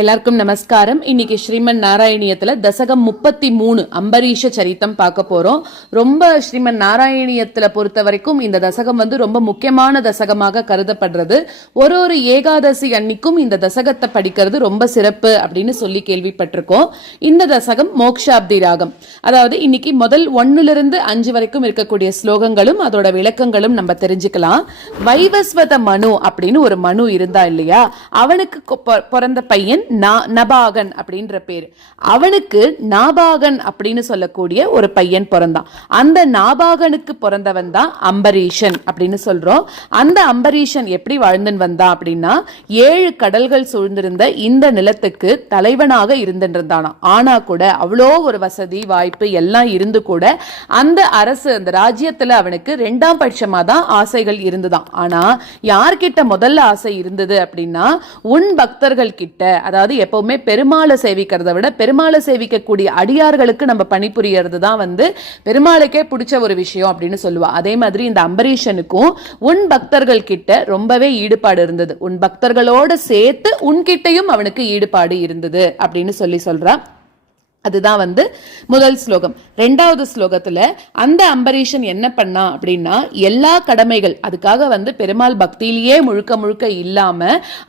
எல்லாருக்கும் நமஸ்காரம். இன்னைக்கு ஸ்ரீமன் நாராயணியத்துல தசகம் முப்பத்தி மூணு அம்பரீஷ சரித்தம் பார்க்க போறோம். ரொம்ப ஸ்ரீமன் நாராயணியத்துல பொறுத்த வரைக்கும் இந்த தசகம் வந்து ரொம்ப முக்கியமான தசகமாக கருதப்படுறது. ஒரு ஒரு ஏகாதசி அன்னைக்கும் இந்த தசகத்தை படிக்கிறது ரொம்ப சிறப்பு அப்படின்னு சொல்லி கேள்விப்பட்டிருக்கோம். இந்த தசகம் மோக்ஷாப்தி ராகம். அதாவது இன்னைக்கு முதல் ஒன்னுல இருந்து அஞ்சு வரைக்கும் இருக்கக்கூடிய ஸ்லோகங்களும் அதோட விளக்கங்களும் நம்ம தெரிஞ்சுக்கலாம். வைவஸ்வத மனு அப்படின்னு ஒரு மனு இருந்தா இல்லையா? அவனுக்கு பிறந்த பையன் நபாகன் அப்படின்ற பேர். அவனுக்கு நாபாகன் அப்படின்னு சொல்லக்கூடிய ஒரு பையன் பிறந்தான். அந்த நாபாகனுக்கு பிறந்தவன் தான் அம்பரீஷன் அப்படின்னு சொல்றோம். அந்த அம்பரீஷன் எப்படி வாழ்ந்துன்னு வந்தான் அப்படின்னா ஏழு கடல்கள் சூழ்ந்திருந்த இந்த நிலத்துக்கு தலைவனாக இருந்துருந்தானா. ஆனா கூட அவ்வளோ ஒரு வசதி வாய்ப்பு எல்லாம் இருந்து கூட அந்த அரசு அந்த ராஜ்யத்துல அவனுக்கு ரெண்டாம் பட்சமா தான் ஆசைகள் இருந்துதான் ஆனா யார்கிட்ட முதல்ல ஆசை இருந்தது அப்படின்னா உன் பக்தர்கள் கிட்ட அதாவது அதாவது எப்பவுமே பெருமாளை சேவிக்கிறத விட பெருமாளை சேவிக்கக்கூடிய அடியார்களுக்கு நம்ம பணிபுரியறது தான் வந்து பெருமாளுக்கே பிடிச்ச ஒரு விஷயம் அப்படின்னு சொல்லுவா. அதே மாதிரி இந்த அம்பரீஷனுக்கும் உன் பக்தர்கள் கிட்ட ரொம்பவே ஈடுபாடு இருந்தது. உன் பக்தர்களோட சேர்த்து உன்கிட்டையும் அவனுக்கு ஈடுபாடு இருந்தது அப்படின்னு சொல்லி சொல்றா. அதுதான் வந்து முதல் ஸ்லோகம். ரெண்டாவது ஸ்லோகத்துல அந்த அம்பரீஷன் என்ன பண்ணா அப்படின்னா எல்லா கடமைகள் அதுக்காக வந்து பெருமாள் பக்தியிலேயே முழுக்க முழுக்க இல்லாம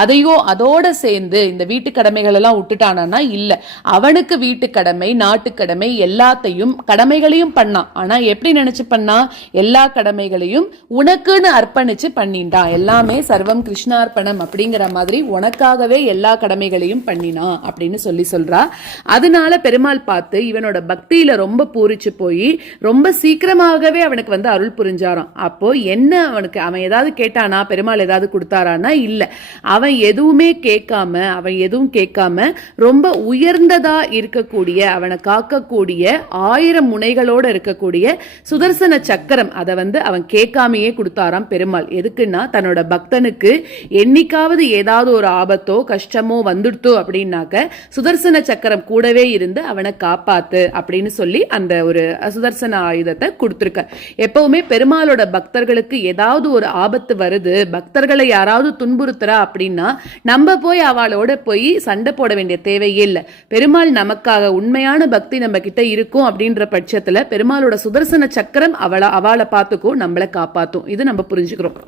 அதையோ அதோட சேர்ந்து இந்த வீட்டு கடமைகள் எல்லாம் விட்டுட்டானா இல்ல. அவனுக்கு வீட்டு கடமை நாட்டு கடமை எல்லாத்தையும் கடமைகளையும் பண்ணான் ஆனா எப்படி நினைச்சு பண்ணா? எல்லா கடமைகளையும் உனக்குன்னு அர்ப்பணிச்சு பண்ணிட்டான் எல்லாமே சர்வம் கிருஷ்ணார்ப்பணம் அப்படிங்கிற மாதிரி உனக்காகவே எல்லா கடமைகளையும் பண்ணினான் அப்படின்னு சொல்லி சொல்றா. அதனால பெருமாள் பார்த்து இவனோட பக்தியில ரொம்ப பூரிச்சு போய் ரொம்ப சீக்கிரமாகவே அவனுக்கு வந்து அருள் புரிஞ்சாராம். அப்போ என்ன அவனுக்கு அவன் ஏதாவது கேட்டானா பெருமாள் ஏதாவது கொடுத்தாரானா இல்ல. அவன் எதுவுமே கேட்காம அவன் எதுவும் கேட்காம ரொம்ப உயர்ந்ததா இருக்கக்கூடிய அவனை காக்கக்கூடிய ஆயிரம் முனைகளோட இருக்கக்கூடிய சுதர்சன சக்கரம் அதை வந்து அவன் கேட்காமையே கொடுத்தாராம் பெருமாள். எதுக்குன்னா தன்னோட பக்தனுக்கு என்னைக்காவது ஏதாவது ஒரு ஆபத்தோ கஷ்டமோ வந்துடுத்தோ அப்படின்னாக்க சுதர்சன சக்கரம் கூடவே இருந்து அவனை காப்பாத்து அப்படின்னு சொல்லி அந்த ஒரு சுதர்சன ஆயுதத்தை கொடுத்துருக்க. எப்பவுமே பெருமாளோட பக்தர்களுக்கு ஏதாவது ஒரு ஆபத்து வருது பக்தர்களை யாராவது துன்புறுத்துறா அப்படின்னா நம்ம போய் அவளோட போய் சண்டை போட வேண்டிய தேவையே இல்லை. பெருமாள் நமக்காக உண்மையான பக்தி நம்ம கிட்ட இருக்கும் அப்படின்ற பட்சத்துல பெருமாளோட சுதர்சன சக்கரம் அவளை அவளை பார்த்துக்கும் நம்மளை காப்பாத்தும். இது நம்ம புரிஞ்சுக்கிறோம்.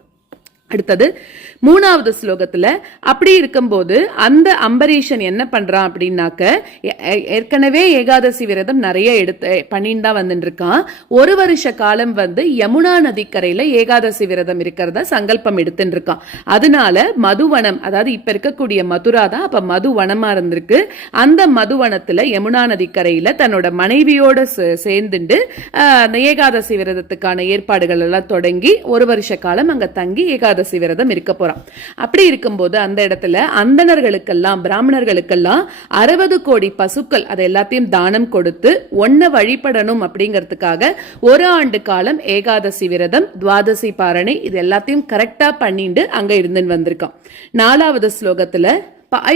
அடுத்தது மூணாவது ஸ்லோகத்துல அப்படி இருக்கும்போது அந்த அம்பரீஷன் என்ன பண்றான் அப்படின்னாக்க ஏற்கனவே ஏகாதசி விரதம் நிறைய எடுத்து பண்ணிட்டு தான் வந்துட்டு இருக்கான் ஒரு வருஷ காலம் வந்து யமுனா நதிக்கரையில ஏகாதசி விரதம் இருக்கிறதா சங்கல்பம் எடுத்துட்டு இருக்கான் அதனால மதுவனம் அதாவது இப்ப இருக்கக்கூடிய மதுரா தான் அப்ப மதுவனமா இருந்திருக்கு. அந்த மதுவனத்துல யமுனா நதிக்கரையில தன்னோட மனைவியோட சே- சேர்ந்துண்டு அந்த ஏகாதசி விரதத்துக்கான ஏற்பாடுகள் எல்லாம் தொடங்கி ஒரு வருஷ காலம் அங்க தங்கி ஏகாதசி விரதம் இருக்க போறான். அப்படி இருக்கும்போது அந்த இடத்துல அந்தணர்களுக்கெல்லாம் பிராமணர்களுக்கெல்லாம் அறுபது கோடி பசுக்கள் அதை எல்லாத்தையும் தானம் கொடுத்து ஒன்ன வழிபடணும் அப்படிங்கிறதுக்காக ஒரு ஆண்டு காலம் ஏகாதசி விரதம் துவாதசி பாரணை இது எல்லாத்தையும் கரெக்டா பண்ணிட்டு அங்க இருந்துன்னு வந்திருக்கான் நாலாவது ஸ்லோகத்துல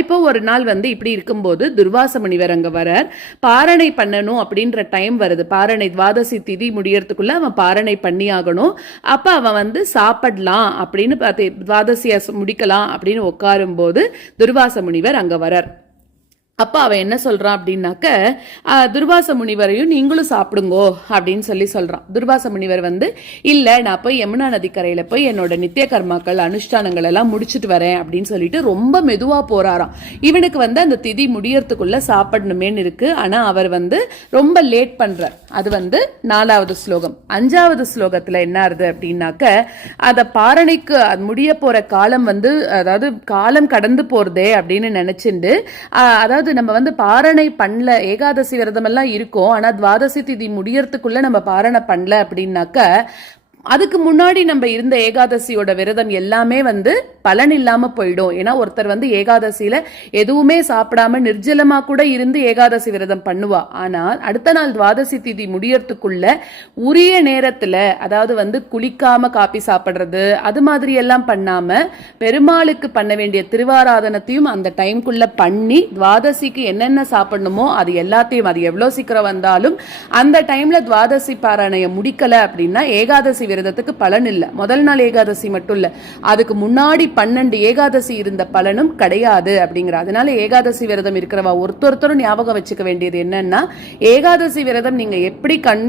இப்போ ஒரு நாள் வந்து இப்படி இருக்கும்போது துர்வாச முனிவர் அங்கே வரார். பாரணை பண்ணணும் அப்படின்ற டைம் வருது. பாரணை துவாதசி திதி முடியறதுக்குள்ள அவன் பாரணை பண்ணி ஆகணும் அப்போ அவன் வந்து சாப்பிடலாம் அப்படின்னு பார்த்து துவாதசிய முடிக்கலாம் அப்படின்னு உட்காரும் போது துர்வாச முனிவர் அங்கே வரார். அப்போ அவன் என்ன சொல்கிறான் அப்படின்னாக்க துர்வாச முனிவரையும் நீங்களும் சாப்பிடுங்கோ அப்படின்னு சொல்லி சொல்கிறான் துர்வாச முனிவர் வந்து இல்லை நான் போய் யமுனா நதிக்கரையில் போய் என்னோட நித்திய கர்மாக்கள் அனுஷ்டானங்கள் எல்லாம் முடிச்சுட்டு வரேன் அப்படின்னு சொல்லிட்டு ரொம்ப மெதுவாக போகிறாராம் இவனுக்கு வந்து அந்த திதி முடியறதுக்குள்ளே சாப்பிடணுமேன்னு இருக்கு. ஆனால் அவர் வந்து ரொம்ப லேட் பண்ணுறார் அது வந்து நாலாவது ஸ்லோகம். அஞ்சாவது ஸ்லோகத்தில் என்ன ஆகுது அப்படின்னாக்க அதை பாரணைக்கு அது முடிய போகிற காலம் வந்து அதாவது காலம் கடந்து போகிறதே அப்படின்னு நினச்சிண்டு அதாவது அதாவது நம்ம வந்து பாரணை பண்ணல ஏகாதசி விரதம் எல்லாம் இருக்கும் ஆனால் துவாதசி திதி முடியறதுக்குள்ள நம்ம பாரணை பண்ணல அப்படின்னாக்க அதுக்கு முன்னாடி நம்ம இருந்த ஏகாதசியோட விரதம் எல்லாமே வந்து பலன் இல்லாம போயிடும். ஏன்னா ஒருத்தர் வந்து ஏகாதசியில எதுவுமே சாப்பிடாம நிர்ஜலமா கூட இருந்து ஏகாதசி விரதம் பண்ணுவா. ஆனால் அடுத்த நாள் துவாதசி திதி முடியறதுக்குள்ள உரிய நேரத்துல அதாவது வந்து குளிக்காம காப்பி சாப்பிடுறது அது மாதிரி எல்லாம் பண்ணாம பெருமாளுக்கு பண்ண வேண்டிய திருவாராதனத்தையும் அந்த டைம்குள்ள பண்ணி துவாதசிக்கு என்னென்ன சாப்பிடணுமோ அது எல்லாத்தையும் அது எவ்வளவு சீக்கிரம் வந்தாலும் அந்த டைம்ல துவாதசி பாராணையம் முடிக்கல அப்படின்னா ஏகாதசி விரதத்துக்கு பலன் இல்லை. முதல் நாள் ஏகாதசி மட்டும் இல்லை. அதுக்கு முன்னாடி பன்னெண்டு ஏகாதசி இருந்த பலனும் கிடையாது அப்படிங்கிற. அதனால ஏகாதசி விரதம் இருக்கிறவா ஒருத்தொருத்தரும் ஞாபகம் வச்சுக்க வேண்டியது என்னன்னா ஏகாதசி விரதம் நீங்க எப்படி கண்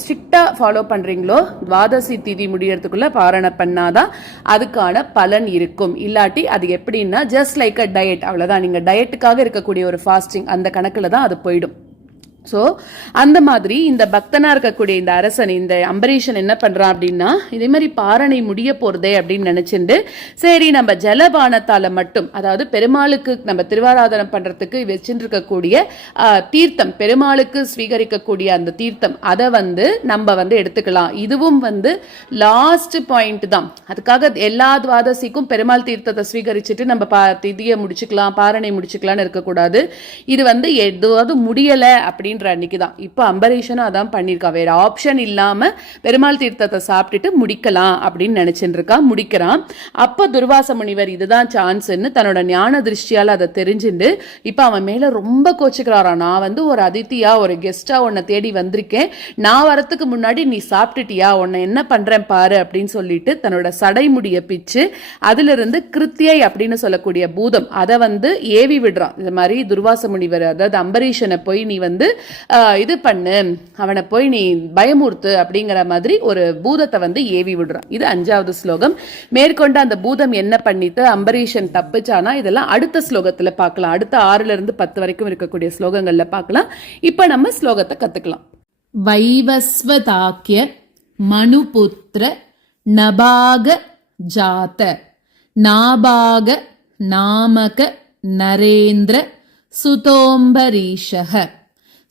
ஸ்ட்ரிக்டா ஃபாலோ பண்றீங்களோ துவாதசி திதி முடியறதுக்குள்ள பாரண பண்ணாதான் அதுக்கான பலன் இருக்கும். இல்லாட்டி அது எப்படின்னா ஜஸ்ட் லைக் அ டயட் அவ்வளவுதான். நீங்க டயட்டுக்காக இருக்கக்கூடிய ஒரு ஃபாஸ்டிங் அந்த கணக்குல தான் அது போயிடும். ஸோ அந்த மாதிரி இந்த பக்தனாக இருக்கக்கூடிய இந்த அரசன் இந்த அம்பரீஷன் என்ன பண்ணுறான் அப்படின்னா இதே மாதிரி பாரணை முடிய போகிறதே அப்படின்னு நினச்சிட்டு சரி நம்ம ஜலபானத்தால் மட்டும் அதாவது பெருமாளுக்கு நம்ம திருவாராதனம் பண்ணுறதுக்கு வச்சுட்டு இருக்கக்கூடிய தீர்த்தம் பெருமாளுக்கு ஸ்வீகரிக்கக்கூடிய அந்த தீர்த்தம் அதை வந்து நம்ம வந்து எடுத்துக்கலாம். இதுவும் வந்து லாஸ்ட் பாயிண்ட் தான். அதுக்காக எல்லா துவாதசிக்கும் பெருமாள் தீர்த்தத்தை ஸ்வீகரிச்சுட்டு நம்ம பா திதியை முடிச்சுக்கலாம் பாரணை முடிச்சுக்கலாம்னு இருக்கக்கூடாது. இது வந்து எதுவாவது அப்படின்னு அப்படின்ற அன்னைக்கு தான் இப்போ அம்பரீஷனும் அதான் பண்ணியிருக்கா வேற ஆப்ஷன் இல்லாமல் பெருமாள் தீர்த்தத்தை சாப்பிட்டுட்டு முடிக்கலாம் அப்படின்னு நினைச்சிட்டு இருக்கா முடிக்கிறான். அப்போ துர்வாச முனிவர் இதுதான் சான்ஸ்ன்னு தன்னோட ஞான திருஷ்டியால் அதை தெரிஞ்சுட்டு இப்போ அவன் மேலே ரொம்ப கோச்சுக்கிறாரா நான் வந்து ஒரு அதித்தியா ஒரு கெஸ்டா உன்னை தேடி வந்திருக்கேன். நான் வரத்துக்கு முன்னாடி நீ சாப்பிட்டுட்டியா? உன்னை என்ன பண்ணுறேன் பாரு அப்படின்னு சொல்லிட்டு தன்னோட சடைமுடிய பிச்சு அதிலிருந்து கிருத்தியை அப்படின்னு சொல்லக்கூடிய பூதம் அதை வந்து ஏவி விடுறான். இந்த மாதிரி துர்வாச முனிவர் அதாவது அம்பரீஷனை போய் நீ வந்து இது பண்ணு. அவனை போய் நீ பயமுறுத்து அப்படிங்கிற மாதிரி ஒரு பூதத்தை வந்து ஏவி விடுறான். இது அஞ்சாவது ஸ்லோகம். மேற்கொண்டு அந்த பூதம் என்ன பண்ணிட்டு அம்பரீஷன் தப்பிச்சானா இதெல்லாம் அடுத்த ஸ்லோகத்தில் பார்க்கலாம். அடுத்த ஆறுலேருந்து பத்து வரைக்கும் இருக்கக்கூடிய ஸ்லோகங்களில் பார்க்கலாம். இப்போ நம்ம ஸ்லோகத்தை கற்றுக்கலாம் வைவஸ்வதாக்கிய மனுபுத்திர நபாக ஜாத நாபாக நாமக நரேந்திர சுதோம்பரீஷக.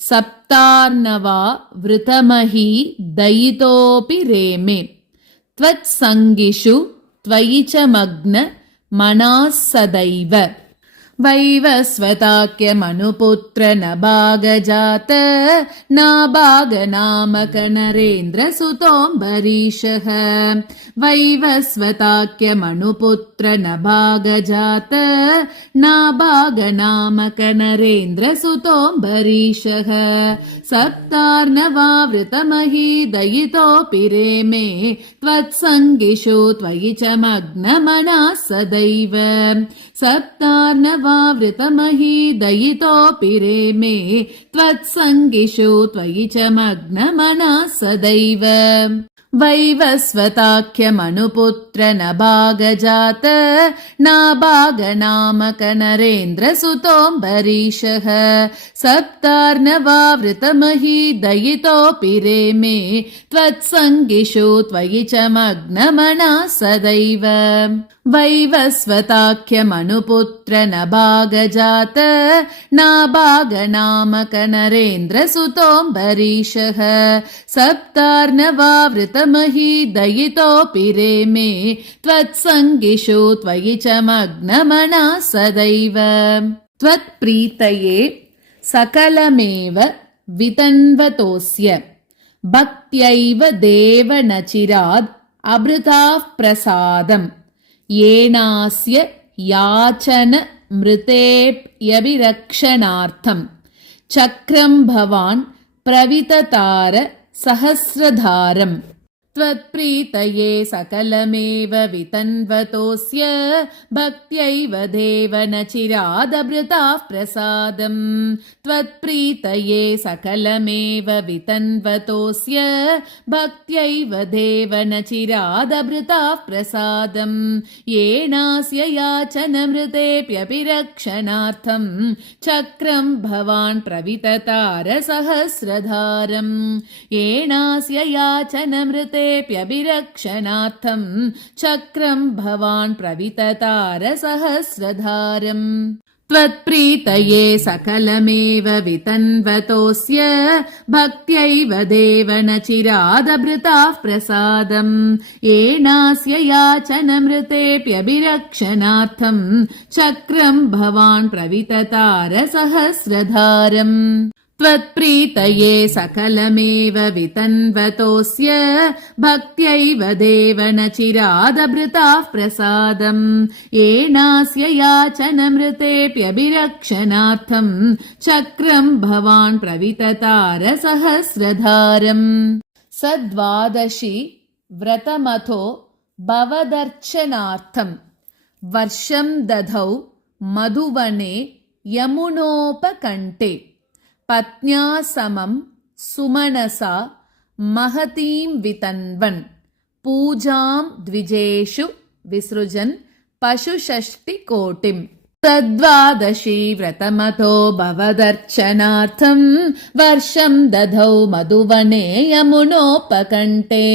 सप्तार्णवा वृतमही दयितोऽपि रेमे त्वत्सङ्गिषु त्वयि च मग्न मनाः सदैव वैवस्वताक्यमनुपुत्र नभागजात नाभागनामक नरेन्द्रसुतोऽम्बरीशः वैवस्वताक्यमनुपुत्र नभागजात नाभागनामक नरेन्द्रसुतोऽम्बरीशः सप्तार्णवावृतमही दयितोऽपि रेमे त्वत्सङ्गिषु त्वयि च मग्नमनः सदैव सप्तार्णवावृतमही दयितोऽपि रेमे त्वत्सङ्गिषु त्वयि च मग्नमनः सदैव। वैवस्वताख्यमनुपुत्र नभागजात नाभागनामक नरेन्द्रसुतोऽम्बरीशः सप्तार्णवावृतमही दयितोऽपि रेमे त्वत्सङ्गिषु त्वयि च मग्नमनः सदैव वैवस्वताख्यमनुपुत्र नभागजात नाभागनामक नरेन्द्रसुतोऽम्बरीशः सप्तार्णवावृतमही दयितोऽपि रेमे त्वत्सङ्गिषु त्वयि च मग्नमनः सदैव। त्वत्प्रीतये सकलमेव वितन्वतोऽस्य भक्त्यैव देव न चिराद् अभृताः प्रसादम् येनास्य याचन मृतेऽप्यभिरक्षणार्थम् चक्रं भवान् प्रविततार सहस्रधारम् त्वत्प्रीतये सकलमेव वितन्वतोऽस्य भक्त्यैव देव न चिरादभृताः प्रसादम्। त्वत्प्रीतये सकलमेव वितन्वतोऽस्य भक्त्यैव देव न चिरादभृताः प्रसादम्। येनास्य याचनमृतेऽप्यपि रक्षणार्थम् चक्रं भवान् प्रविततार सहस्रधारम् येनास्य याचनमृतेऽप्यभिरक्षणार्थम् चक्रं भवान् प्रविततार सहस्रधारम् त्वत्प्रीतये सकलमेव वितन्वतोऽस्य भक्त्यैव देव न चिरादभृताः प्रसादम्। येनास्य याचनमृतेऽप्यभिरक्षणार्थम् चक्रं भवान् प्रविततार सहस्रधारम् त्वत्प्रीतये सकलमेव वितन्वतोऽस्य भक्त्यैव देव न चिरादभृताः प्रसादम् येनास्य याचनमृतेऽप्यभिरक्षणार्थम् चक्रं भवान् प्रविततार सहस्रधारम् सद्वादशी व्रतमथो भवदर्चनार्थम् वर्षं दधौ मधुवने यमुनोपकण्ठे पत्न्या समं सुमनसा महतीं वितन्वन्। पूजां द्विजेषु विसृजन् पशुषष्टिकोटिम् तद्वादशी व्रतमतो भवदर्चनार्थम् वर्षं दधौ मधुवने यमुनोपकण्ठे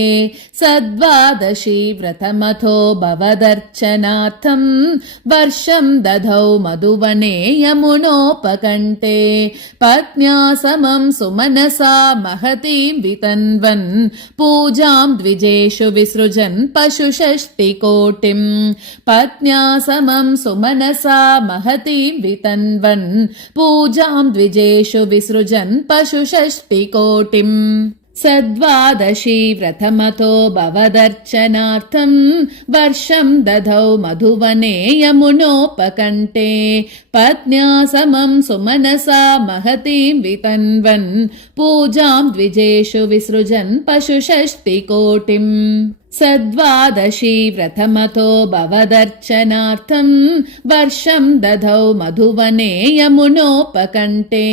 सद्वादशी व्रतमथो भवदर्चनार्थम् वर्षं दधौ मधुवने यमुनोपकण्ठे पत्न्या समं सुमनसा महतीं वितन्वन्। पूजां द्विजेषु विसृजन् पशुषष्टिकोटिम्। पत्न्या समं सुमनसा महतीं वितन्वन् पूजां द्विजेषु विसृजन् पशुषष्टिकोटिम् सद्वादशी व्रतमतो भवदर्चनार्थम् वर्षं दधौ मधुवने यमुनोपकण्ठे पत्न्या समं सुमनसा महतीं वितन्वन् पूजां द्विजेषु विसृजन् पशुषष्टिकोटिम् सद्वादशी व्रतमतो भवदर्चनार्थम् वर्षं दधौ मधुवने यमुनोपकण्ठे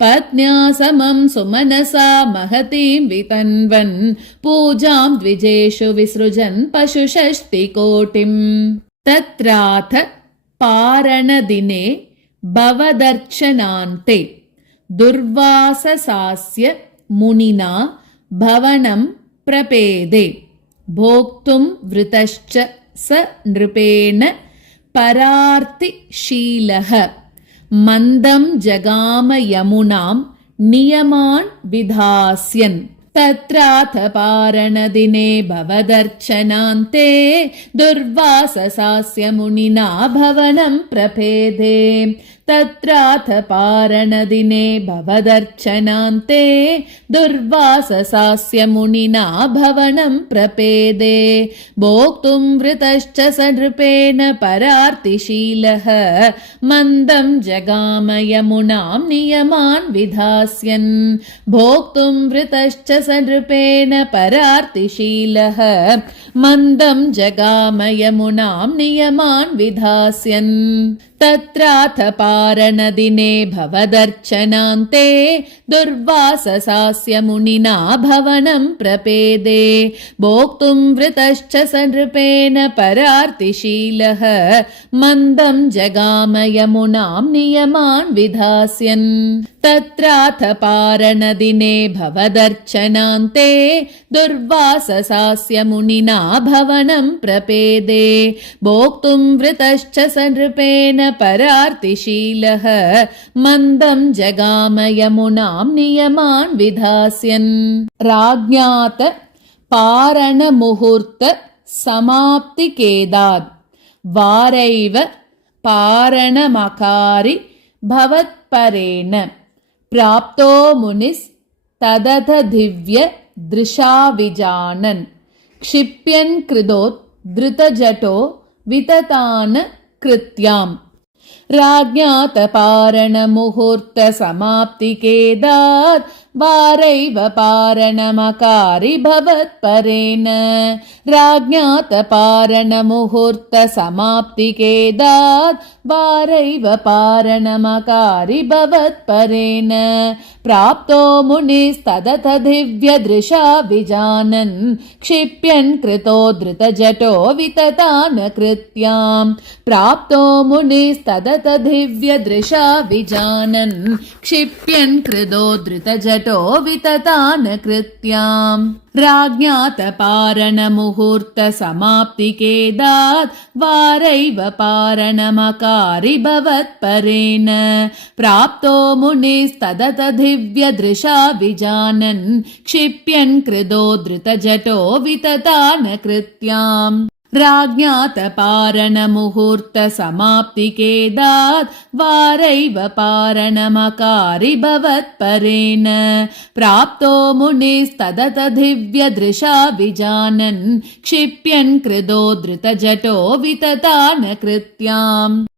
पत्न्या समं सुमनसा महतीं वितन्वन् पूजां द्विजेषु विसृजन् पशुषष्टिकोटिम्। तत्राथ पारणदिने भवदर्चनान्ते दुर्वाससास्य मुनिना भवनं प्रपेदे भोक्तुं वृतश्च स नृपेण परार्तिशीलः। मन्दं जगाम यमुनां नियमान् विधास्यन्। तत्राथ पारणदिने भवदर्चनान्ते दुर्वाससास्य मुनिना भवनं प्रपेदे तत्राथ पारणदिने भवदर्चनान्ते दुर्वाससास्य मुनिना भवनं प्रपेदे। भोक्तुं वृतश्च स नृपेण परार्तिशीलः। मन्दं जगाम यमुनां नियमान् विधास्यन्। भोक्तुं वृतश्च स नृपेण परार्तिशीलः। मन्दं जगाम यमुनां नियमान् विधास्यन् तत्राथ पारणदिने भवदर्चनान्ते दुर्वाससास्य मुनिना भवनं प्रपेदे। भोक्तुं वृतश्च स नृपेण परार्तिशीलः मन्दं जगाम यमुनां नियमान् विधास्यन् तत्राथ पारणदिने भवदर्चनान्ते दुर्वाससास्य मुनिना भवनं प्रपेदे। भोक्तुं वृतश्च स नृपेण परार्तिशीलः। मन्दं जगाम यमुनां नियमान् विधास्यन्। राज्ञात पारणमुहूर्त समाप्तिकेदात् वारैव पारणमकारि भवत्परेण प्राप्तो मुनिस्तदथ दिव्य दृशा क्षिप्यन् कृदोत् धृतजटो विततान् कृत्याम्। राज्ञातपारणमुहूर्तसमाप्तिकेदात् वारैव पारणमकारि भवत्परेण राज्ञातपारणमुहूर्तसमाप्तिकेदात् वारैव पारणमकारि भवत्परेण प्राप्तो मुनिस्तदथ दिव्यदृशा विजानन् क्षिप्यन् कृतो धृतजटो विततान् कृत्याम् प्राप्तो मुनिस्तदथ दिव्यदृशा विजानन् क्षिप्यन् कृतो धृतजटो विततान् कृत्याम् राज्ञातपारणमुहूर्तसमाप्तिकेदात् वारैव पारणमकारि भवत्परेण प्राप्तो मुनिस्तदत दिव्यदृशा विजानन् क्षिप्यन् कृतो धृतजटो विततान् कृत्याम् राज्ञातपारणमुहूर्तसमाप्तिकेदात् वारैव पारणमकारि भवत्परेण प्राप्तो मुनिस्तदत दिव्यदृशा विजानन् क्षिप्यन् कृतो धृतजटो विततान् कृत्याम्